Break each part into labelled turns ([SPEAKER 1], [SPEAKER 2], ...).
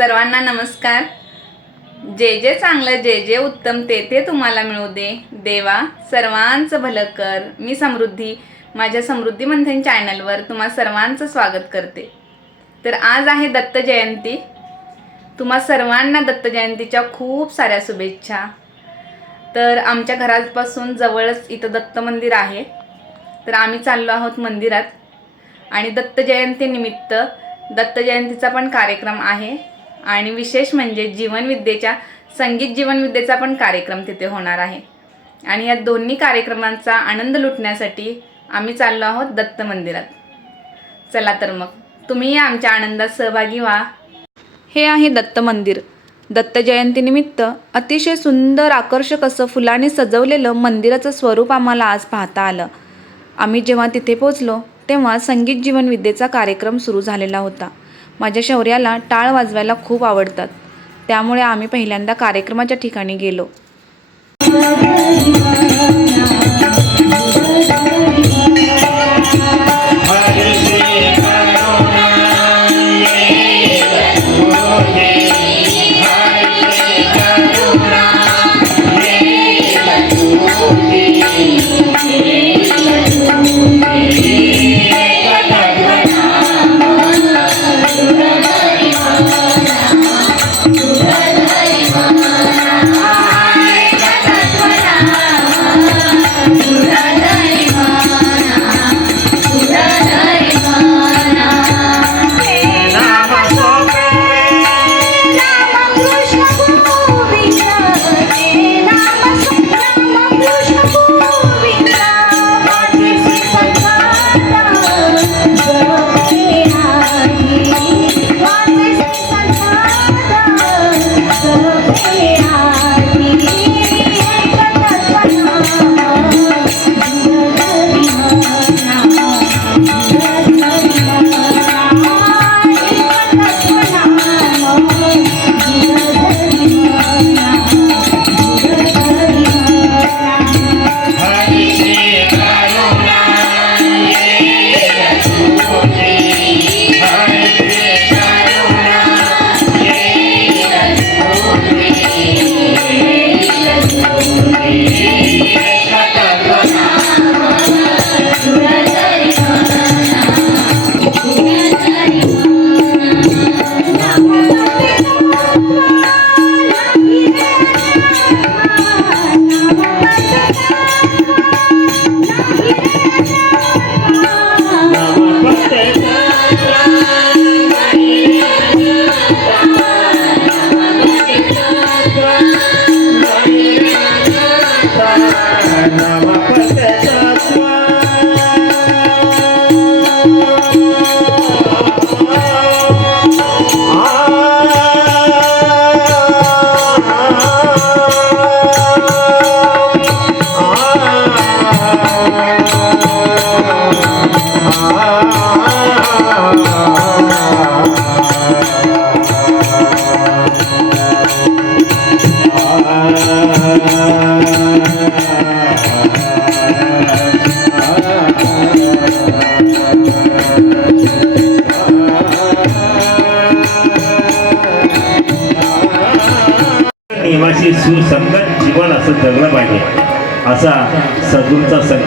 [SPEAKER 1] सर्वांना नमस्कार. जे जे चांगलं जे जे उत्तम ते ते तुम्हाला मिळू दे. देवा सर्वांचं भलं कर. मी समृद्धी माझ्या समृद्धी मंथन चॅनलवर तुम्हा सर्वांचं स्वागत करते. तर आज आहे दत्त जयंती. तुम्हा सर्वांना दत्त जयंतीच्या खूप साऱ्या शुभेच्छा. तर आमच्या घरापासून जवळच इथं दत्त मंदिर आहे. तर आम्ही चाललो आहोत मंदिरात. आणि दत्त जयंतीनिमित्त दत्त जयंतीचा पण कार्यक्रम आहे. आणि विशेष म्हणजे जीवनविद्येच्या संगीत जीवनविद्येचा पण कार्यक्रम तिथे होणार आहे. आणि या दोन्ही कार्यक्रमांचा आनंद लुटण्यासाठी आम्ही चाललो आहोत दत्त मंदिरात. चला तर मग तुम्ही आमच्या आनंदात सहभागी व्हा. हे आहे दत्त मंदिर. दत्त जयंतीनिमित्त अतिशय सुंदर आकर्षक असं फुलाने सजवलेलं मंदिराचं स्वरूप आम्हाला आज पाहता आलं. आम्ही जेव्हा तिथे पोचलो तेव्हा संगीत जीवन विद्येचा कार्यक्रम सुरू झालेला होता. माझ्या शौर्याला टाळ वाजवायला खूप आवडतात. त्यामुळे आम्ही पहिल्यांदा कार्यक्रमाच्या ठिकाणी गेलो.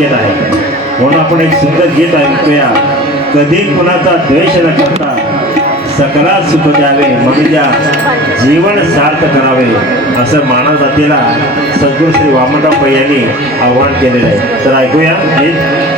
[SPEAKER 2] संकेत आहे. म्हणून आपण एक सुंदर गीत ऐकूया. कधी कुणाचा द्वेष न करता सकला सुख द्यावे मनुजा त्या जीवन सार्थ करावे असं मानव जातीला सद्गुरू श्री वामनराव पै यांनी आव्हान केलेलं आहे. तर ऐकूया गीत.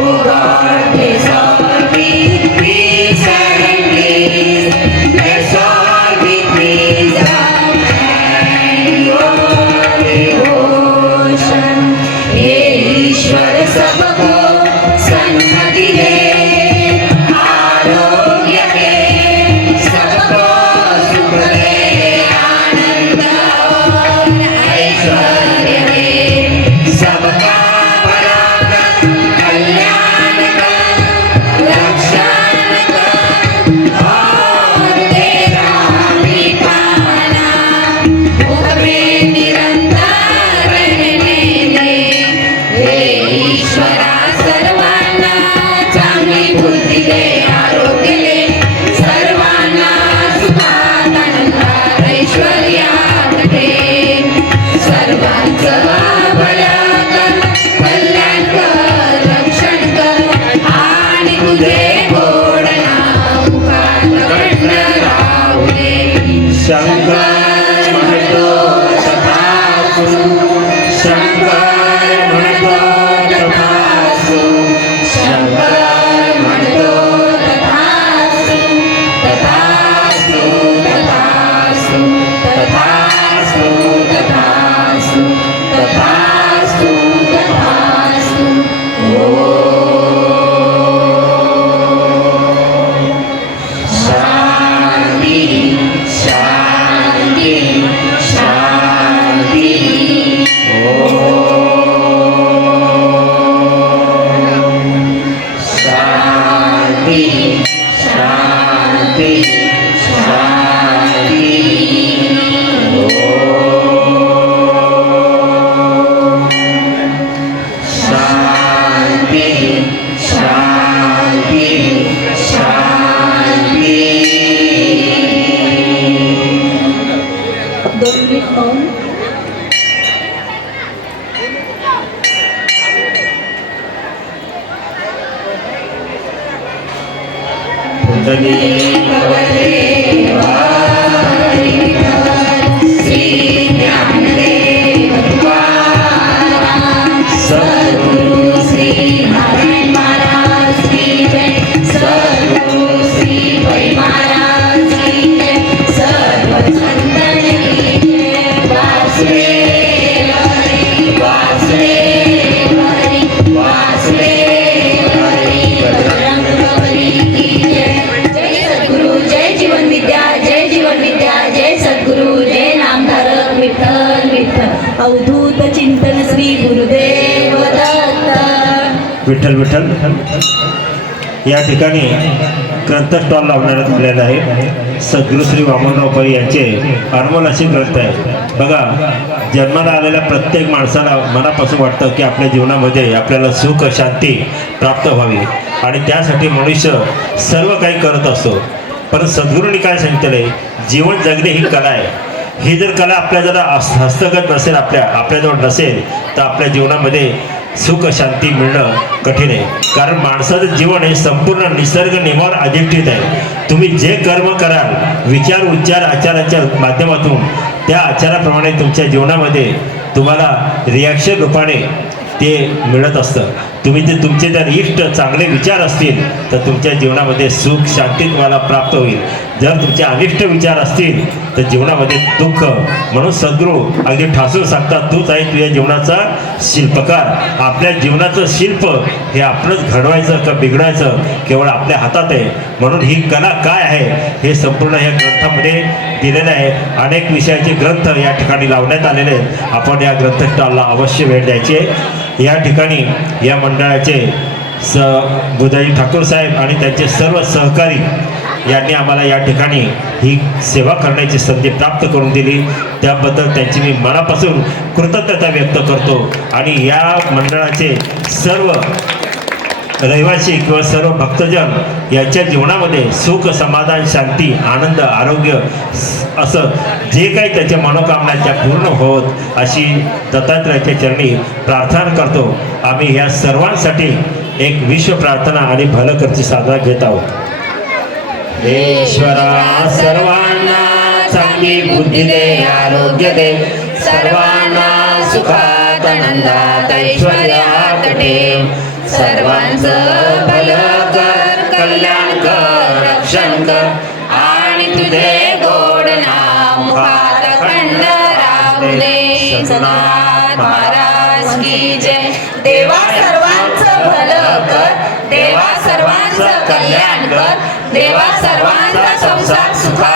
[SPEAKER 3] Buddha, Pisa. Don't be Home. Vitthal Vitthal.
[SPEAKER 2] या ठिकाणी ग्रंथ स्टॉल लावण्यात आलेला आहे. सद्गुरू श्री वामनराव पै यांचे अनमोल असे ग्रंथ आहे. बघा जन्माला आलेल्या प्रत्येक माणसाला मनापासून वाटतं की आपल्या जीवनामध्ये आपल्याला सुख शांती प्राप्त व्हावी. आणि त्यासाठी मनुष्य सर्व काही करत असतो. पण सद्गुरूंनी काय सांगितलं आहे? जीवन जगणे ही कला आहे. ही जर कला आपल्या जरा हस्तगत नसेल आपल्या आपल्याजवळ नसेल तर आपल्या जीवनामध्ये सुख शांती मिळणं कठीण आहे. कारण माणसाचं जीवन हे संपूर्ण निसर्ग नियमावर अधिष्ठित आहे. तुम्ही जे कर्म कराल विचार उच्चार आचाराच्या माध्यमातून त्या आचाराप्रमाणे तुमच्या जीवनामध्ये तुम्हाला रिॲक्शन रूपाने ते मिळत असतं. तुम्ही जे तुमचे जर इष्ट चांगले विचार असतील तर तुमच्या जीवनामध्ये सुख शांती तुम्हाला प्राप्त होईल. जर तुमचे अनिष्ट विचार असतील तर जीवनामध्ये दुःख. म्हणून सद्गुरू अगदी ठासून सांगतात तूच आहे तुझ्या जीवनाचा शिल्पकार. आपल्या जीवनाचं शिल्प हे आपणच घडवायचं का बिघडायचं? केवळ आपल्या हातात आहे. म्हणून ही कला काय आहे? हे संपूर्ण या ग्रंथामध्ये दिलेलं आहे. अनेक विषयाचे ग्रंथ या ठिकाणी लावण्यात आलेले आहेत. आपण या ग्रंथ अवश्य भेट द्यायची आहे. या ठिकाणी या मंडळाचे स बुधाई ठाकूर साहेब आणि त्यांचे सर्व सहकारी यांनी आम्हाला या ठिकाणी ही सेवा करण्याची संधी प्राप्त करून दिली. त्याबद्दल त्यांची मी मनापासून कृतज्ञता व्यक्त करतो आणि या मंडळाचे सर्व रहिवासी किंवा सर्व भक्तजन यांच्या जीवनामध्ये सुख समाधान शांती आनंद आरोग्य असं जे काही त्याच्या मनोकामना त्या पूर्ण होत अशी दत्तात्रयाच्या चरणी प्रार्थना करतो. आम्ही या सर्वांसाठी एक विश्व प्रार्थना आणि भलकरची साधना घेत आहोत. ईश्वरा सर्वांना चांगली बुद्धी दे आरोग्य दे. सर्वांना सुखात आनंदात ऐश्वर्यात ठेव. सर्वांचं भलं कर कल्याण कर रक्षण कर. आणि तुझे गोड नाम मुखात खंड राहू दे सनाथ महाराज की जय. देवा सर्वांचं भलं कर देवा सर्वांचं कल्याण कर. देवा सर्वांचा संसार सुखा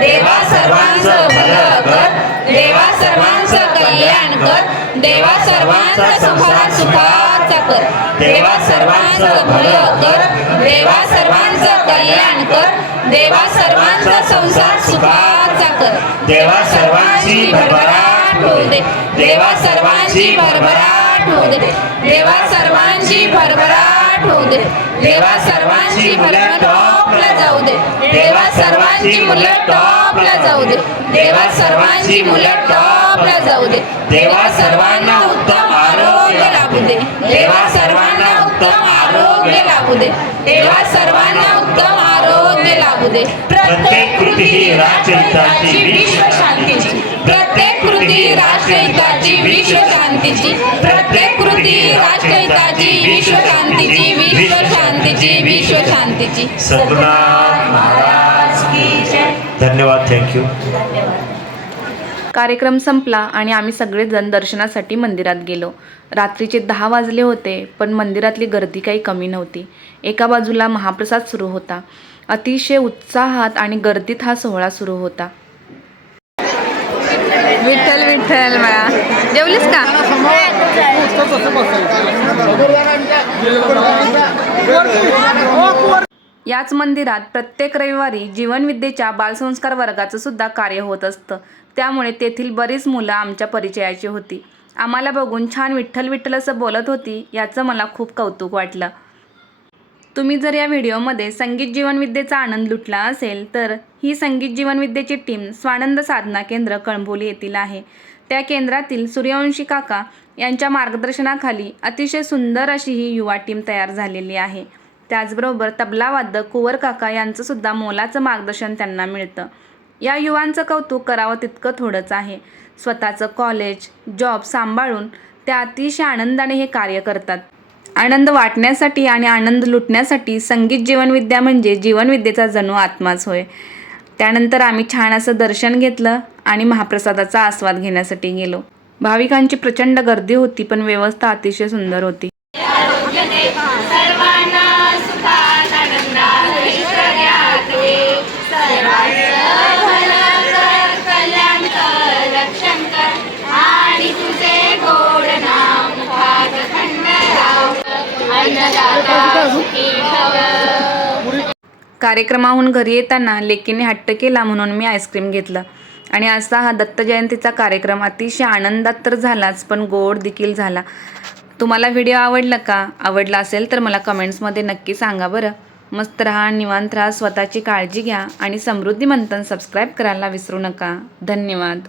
[SPEAKER 2] देवा सर्वांचं भलं कर देवा सर्वांचं कल्याण कर देवा सर्वांचा संसार सुखात कर. देवा सर्वांचं भलं कर देवा सर्वांचं कल्याण कर देवा सर्वांचा संसार सुखाचा कर. देवा सर्वांची भरभराट होऊ दे देवा सर्वांची भरभराट होऊ दे देवा सर्वांची भरभराट होऊ दे. देवा सर्वांची मुलं टॉपला जाऊ दे. देवा सर्वांची मुलं टॉपला जाऊ दे. देवा सर्वांची मुलं टॉपला जाऊ दे. देवा सर्वांना उत्तम आरोग्य लाभू दे. देवा सर्वांना उत्तम आरोग्य लाभू दे. देवा सर्वांना उत्तम आरोग्य लाभू दे. प्रत्येक कृती ही विश्व शांतीची. प्रत्येक कृती राष्ट्रहिताची विश्व शांतीची प्रत्येक कृती राष्ट्रहिताची विश्व शांतीची विश्व शांतीची विश्व शांतीची
[SPEAKER 3] सद्गुरुनाथ
[SPEAKER 2] महाराज की जय.
[SPEAKER 3] धन्यवाद थँक्यू
[SPEAKER 1] कार्यक्रम संपला आणि आम्ही सगळेजण दर्शनासाठी मंदिरात गेलो. रात्रीचे दहा वाजले होते पण मंदिरातली गर्दी काही कमी नव्हती. एका बाजूला महाप्रसाद सुरू होता. अतिशय उत्साहात आणि गर्दीत हा सोहळा सुरू होता. विठ्ठल विठ्ठल बाळा जेवलीस का? याच मंदिरात प्रत्येक रविवारी जीवनविद्येच्या बालसंस्कार वर्गाचं सुद्धा कार्य होत असतं. त्यामुळे तेथील बरीच मुलं आमच्या परिचयाची होती. आम्हाला बघून छान विठ्ठल विठ्ठल असं बोलत होती याचं मला खूप कौतुक वाटलं. तुम्ही जर या व्हिडिओमध्ये संगीत जीवनविद्येचा आनंद लुटला असेल तर ही संगीत जीवनविद्येची टीम स्वानंद साधना केंद्र कळंबोली येथील आहे. त्या केंद्रातील सूर्यवंशी काका यांच्या मार्गदर्शनाखाली अतिशय सुंदर अशी ही युवा टीम तयार झालेली आहे. त्याचबरोबर तबलावादक कुंवर काका यांचंसुद्धा मोलाचं मार्गदर्शन त्यांना मिळतं. या युवांचं कौतुक करावं तितकं थोडंच आहे. स्वतःचं कॉलेज जॉब सांभाळून त्या अतिशय आनंदाने हे कार्य करतात. आनंद वाटण्यासाठी आणि आनंद लुटण्यासाठी संगीत जीवनविद्या म्हणजे जीवनविद्येचा जणू आत्माच होय. त्यानंतर आम्ही छान असं दर्शन घेतलं आणि महाप्रसादाचा आस्वाद घेण्यासाठी गेलो. भाविकांची प्रचंड गर्दी होती पण व्यवस्था अतिशय सुंदर होती. कार्यक्रमाहून घरी येताना लेकीने हट्ट केला म्हणून मी आईस्क्रीम घेतलं. आणि असा हा दत्त जयंतीचा कार्यक्रम अतिशय आनंदात तर झालाच पण गोड देखील झाला. तुम्हाला व्हिडिओ आवडला का? आवडला असेल तर मला कमेंट्समध्ये नक्की सांगा बरं. मस्त राहा निवांत राहा स्वतःची काळजी घ्या आणि समृद्धी मंथन सबस्क्राईब करायला विसरू नका. धन्यवाद.